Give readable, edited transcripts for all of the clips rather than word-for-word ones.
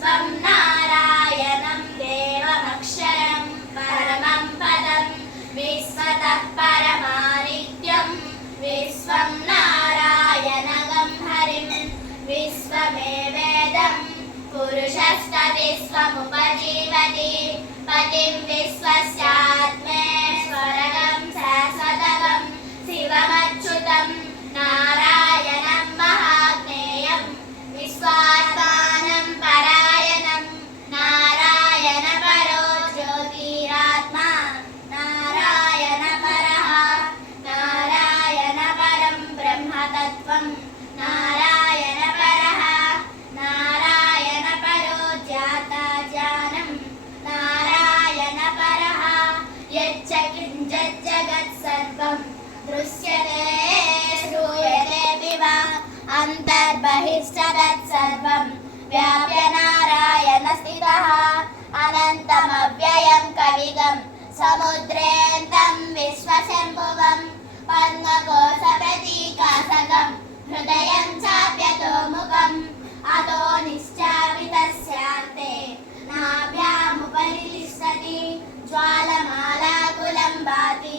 विश्वं नारायणं देवमक्षरं परमं पदं विश्वतः परमानित्यं विश्वं नारायणगं हरिं विश्वमेवेदं पुरुषस्तविश्वमुपजीवति पतिं विश्वस्यात्मेश्वरगं शाश्वतगं शिवमच्युतं नारायणं महाज्ञेयं विश्वात्मानं परायणं नारायणपरो ज्योतिरात्मा नारायणपरः नारायणपरं ब्रह्मतत्त्वं नारायणपरः नारायणपरो ज्ञाताज्ञानं नारायणपरः यच्च किञ्चित् जगत्सर्वं दृश्यते श्रूयते वा अन्तर्बहिश्च तत्सर्वं व्याप्य नारायणस्थितः अनन्तमव्ययं कविगं समुद्रेऽन्तं विश्वशम्भुवं पद्मकोशप्रतीकासकं हृदयं चाप्यतोमुखम् अतो निश्चापितस्यान्ते नाभ्यामुपरि तिष्ठति ज्वालमालाकुलं भाति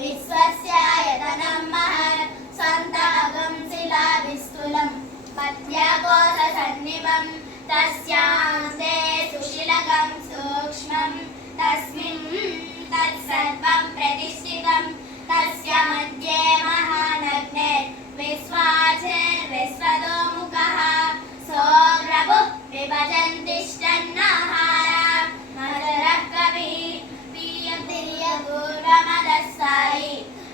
विश्वस्यायतनं महत् सन्तमगं शिलाविस्तुलं मध्याकोशसन्निभं तस्यान्ते सुशिलकं सूक्ष्मं तस्मिन् तत्सर्वं प्रतिष्ठितं तस्य मध्ये महानग्ने विश्वाचिर्विश्वतोमुखः सोऽग्रभुः विभजन्तिष्ठन्नाहारं मधुरः कविः प्रियपूर्वमदस्सायि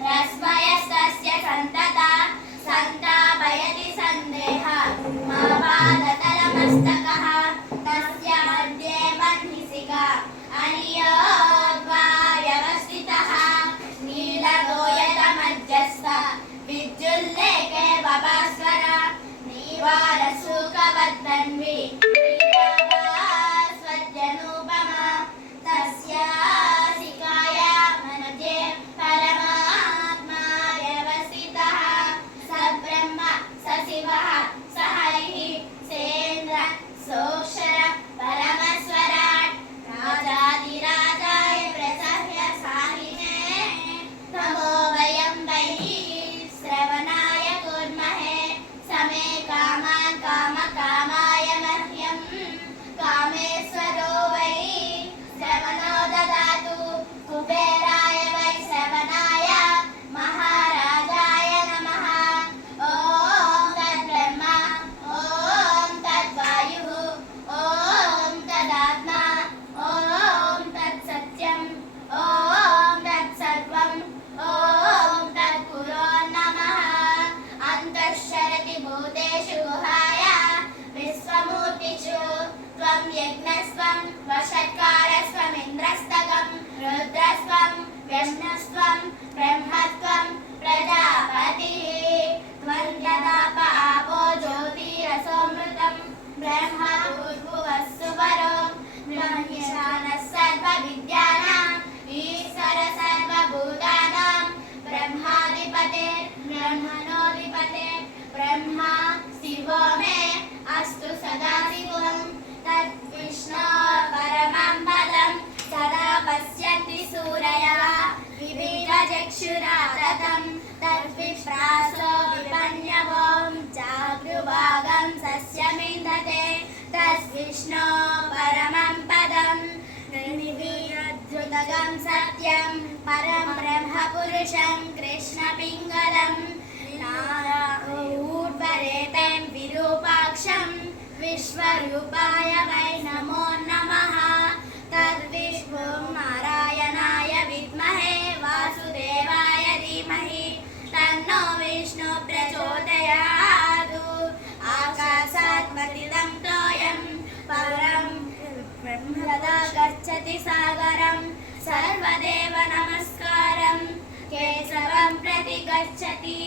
रश्मयस्तस्य सन्तता सन्तापयति सन्देहः मापादतलमस्तकः तस्य मध्ये वह्निशिखा अनियोद्वा व्यवस्थितः नीललोयतमध्यस्थ विद्युल्लेखे वभास्वर नीवारशूकवद्वन्वी स्वजनूपमा तस्या शिखाया मध्ये परमात्मा व्यवस्थितः स ब्रह्म स शिवः स हरिः सेन्द्र सोऽक्षर परमस्वराट् राजाधिराजाय प्रसह्य साहिने नमो वयं वै श्रवणाय कुर्महे समे कामान् कामकामाय मह्यं कामेश्वरो वै श्रवणो ददातु कुबेराय वै श्रवणाय महाराजाय नमः ॐ तद्ब्रह्म ॐ तद्वायुः ॐ तदात्मा ॐ तत्सत्यं ॐ तत्सर्वं ॐ तत्पुरो नमः अन्तःशरति भूतेषु गुहाय विश्वमूर्तिषु त्वं यज्ञस्त्वं वषट्कारस्त्वमिन्द्रस्तकं रुद्रस्त्वं विष्णुस्त्वं ब्रह्मस्त्वं प्रजापतिः त्वं यदाप आपो ज्योतिरसोऽमृतं ब्रह्म भूर्भुवस्सु वरो ब्रह्मशानः सर्वविद्यानाम् ईश्वर सर्वभूतानां ब्रह्माधिपते ब्रह्मा शिवो मे अस्तु सदाशिवं तद्विष्णो परमं पदं सदा पश्यन्ति सूरयः विविधचक्षुरादतं तद्विप्रासो विपन्यवों चाग्रुभागं सस्यमिन्धते तद्विष्णो परमं पदं निर्विद्युतगं सत्यं परं ब्रह्मपुरुषं कृष्णपिङ्गलं ऊर्ध्वरेतं विरूपाक्षं विश्वरूपाय वै नमो नमः तद्विष्णुं नारायणाय विद्महे वासुदेवाय धीमहि तन्नो विष्णु प्रचोदयात् आकाशात् पतितं तोयं परं ब्रह्मदा गच्छति सागरं सर्वदेव नमस्कारं केशवं प्रति गच्छति